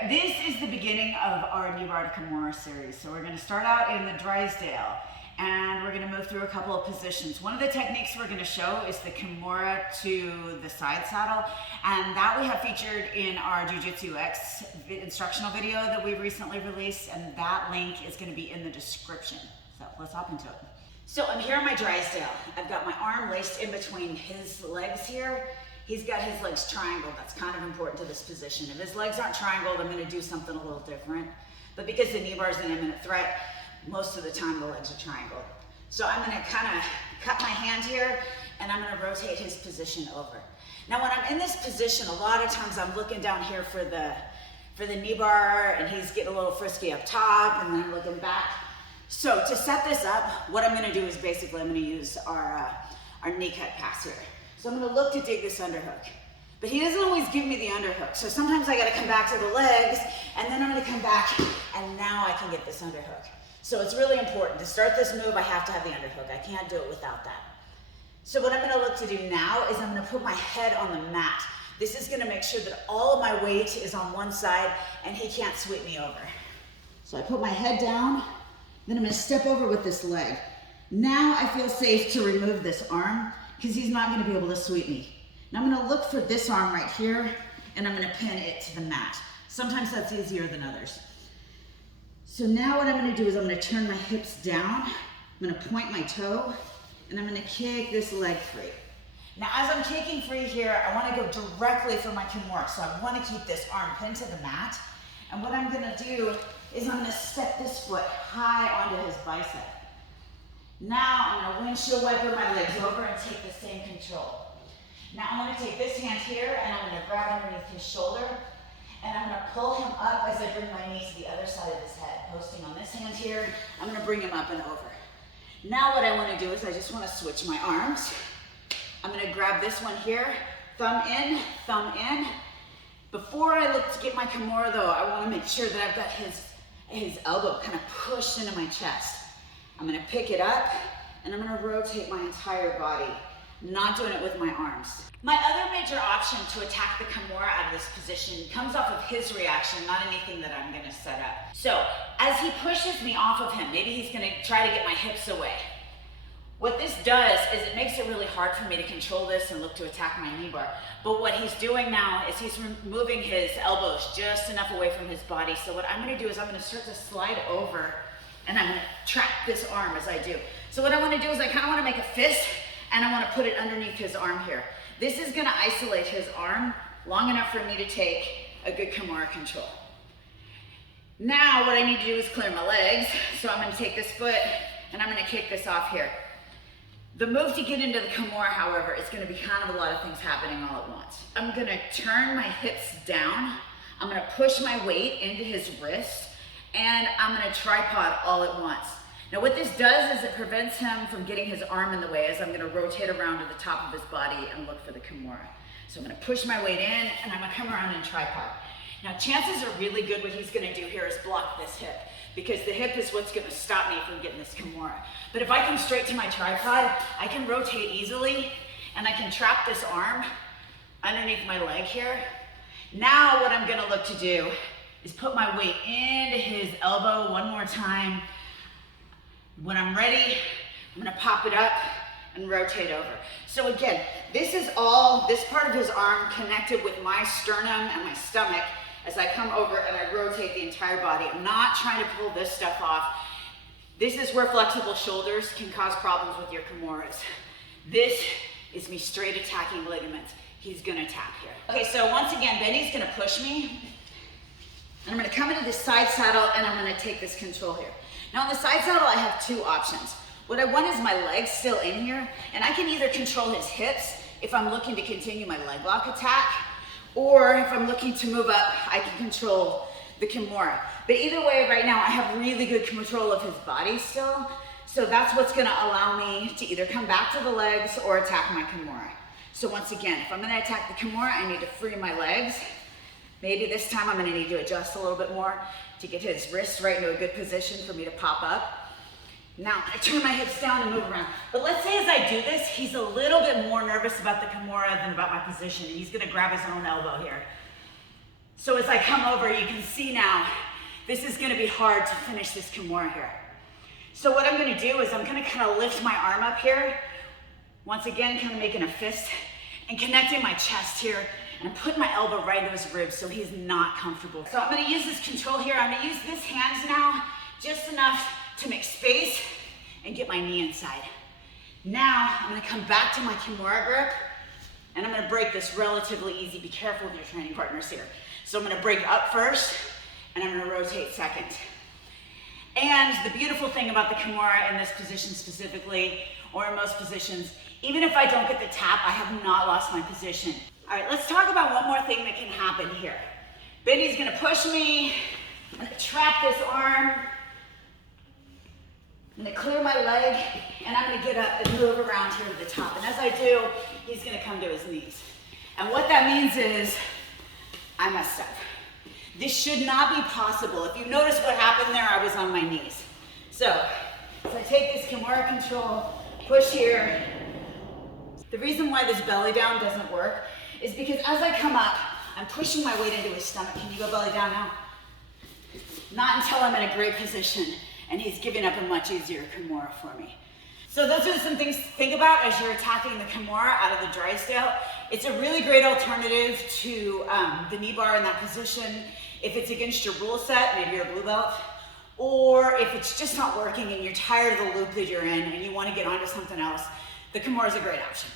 Okay, this is the beginning of our Kneebar to Kimura series. So we're going to start out in the Drysdale, and we're going to move through a couple of positions. One of the techniques we're going to show is the Kimura to the side saddle, and that we have featured in our Jiu Jitsu X instructional video that we've recently released, and that link is going to be in the description. So let's hop into it. So I'm here in my Drysdale. I've got my arm laced in between his legs here. He's got his legs triangled. That's kind of important to this position. If his legs aren't triangled, I'm going to do something a little different. But because the knee bar is an imminent threat, most of the time the legs are triangled. So I'm going to kind of cut my hand here, and I'm going to rotate his position over. Now when I'm in this position, a lot of times I'm looking down here for the knee bar, and he's getting a little frisky up top, and then I'm looking back. So to set this up, what I'm going to do is basically I'm going to use our knee cut pass here. So I'm going to look to dig this underhook. But he doesn't always give me the underhook. So sometimes I got to come back to the legs, and then I'm going to come back, and now I can get this underhook. So it's really important. To start this move, I have to have the underhook. I can't do it without that. So what I'm going to look to do now is I'm going to put my head on the mat. This is going to make sure that all of my weight is on one side, and he can't sweep me over. So I put my head down, then I'm going to step over with this leg. Now I feel safe to remove this arm, because he's not going to be able to sweep me. Now I'm going to look for this arm right here, and I'm going to pin it to the mat. Sometimes that's easier than others. So now what I'm going to do is I'm going to turn my hips down, I'm going to point my toe, and I'm going to kick this leg free. Now as I'm kicking free here, I want to go directly for my Kimura, so I want to keep this arm pinned to the mat. And what I'm going to do is I'm going to step this foot high onto his bicep. Now I'm going to windshield wiper my legs over and take the same control. Now I'm going to take this hand here and I'm going to grab underneath his shoulder, and I'm going to pull him up as I bring my knee to the other side of his head. Posting on this hand here, I'm going to bring him up and over. Now what I want to do is I just want to switch my arms. I'm going to grab this one here, thumb in, thumb in. Before I look to get my Kimura though, I want to make sure that I've got his elbow kind of pushed into my chest. I'm going to pick it up, and I'm going to rotate my entire body, not doing it with my arms. My other major option to attack the Kimura out of this position comes off of his reaction, not anything that I'm going to set up. So as he pushes me off of him, maybe he's going to try to get my hips away. What this does is it makes it really hard for me to control this and look to attack my knee bar. But what he's doing now is he's moving his elbows just enough away from his body. So what I'm going to do is I'm going to start to slide over, and I'm going to trap this arm as I do. So what I want to do is I kind of want to make a fist, and I want to put it underneath his arm here. This is going to isolate his arm long enough for me to take a good Kimura control. Now what I need to do is clear my legs. So I'm going to take this foot, and I'm going to kick this off here. The move to get into the Kimura, however, is going to be kind of a lot of things happening all at once. I'm going to turn my hips down. I'm going to push my weight into his wrist, and I'm going to tripod all at once. Now what this does is it prevents him from getting his arm in the way as I'm going to rotate around to the top of his body and look for the Kimura. So I'm going to push my weight in, and I'm going to come around and tripod. Now chances are really good what he's going to do here is block this hip, because the hip is what's going to stop me from getting this Kimura. But if I come straight to my tripod, I can rotate easily, and I can trap this arm underneath my leg here. Now what I'm going to look to do is put my weight into his elbow one more time. When I'm ready, I'm going to pop it up and rotate over. So again, this is all, this part of his arm connected with my sternum and my stomach as I come over and I rotate the entire body. I'm not trying to pull this stuff off. This is where flexible shoulders can cause problems with your Kimuras. This is me straight attacking ligaments. He's going to tap here. Okay, so once again, Bendy's going to push me. And I'm going to come into this side saddle, and I'm going to take this control here. Now on the side saddle, I have two options. What I want is my legs still in here, and I can either control his hips if I'm looking to continue my leg lock attack, or if I'm looking to move up, I can control the Kimura. But either way, right now, I have really good control of his body still, so that's what's going to allow me to either come back to the legs or attack my Kimura. So once again, if I'm going to attack the Kimura, I need to free my legs. Maybe this time I'm going to need to adjust a little bit more to get his wrist right into a good position for me to pop up. Now I turn my hips down and move around. But let's say as I do this, he's a little bit more nervous about the Kimura than about my position. He's going to grab his own elbow here. So as I come over, you can see now, this is gonna be hard to finish this Kimura here. So what I'm gonna do is I'm gonna kind of lift my arm up here. Once again, kind of making a fist and connecting my chest here, and I'm putting my elbow right into his ribs so he's not comfortable. So I'm gonna use this control here. I'm gonna use this hands now, just enough to make space and get my knee inside. Now, I'm gonna come back to my Kimura grip, and I'm gonna break this relatively easy. Be careful with your training partners here. So I'm gonna break up first, and I'm gonna rotate second. And the beautiful thing about the Kimura in this position specifically, or in most positions, even if I don't get the tap, I have not lost my position. All right, let's talk about one more thing that can happen here. Bendy's gonna push me, I'm gonna trap this arm, I'm gonna clear my leg, and I'm gonna get up and move around here to the top. And as I do, he's gonna come to his knees. And what that means is, I messed up. This should not be possible. If you notice what happened there, I was on my knees. So I take this Kimura control, push here. The reason why this belly down doesn't work is because as I come up, I'm pushing my weight into his stomach. Can you go belly down now? Not until I'm in a great position, and he's giving up a much easier Kimura for me. So those are some things to think about as you're attacking the Kimura out of the Drysdale. It's a really great alternative to the Kneebar in that position. If it's against your rule set, maybe you're a blue belt, or if it's just not working and you're tired of the loop that you're in and you want to get onto something else, the Kimura is a great option.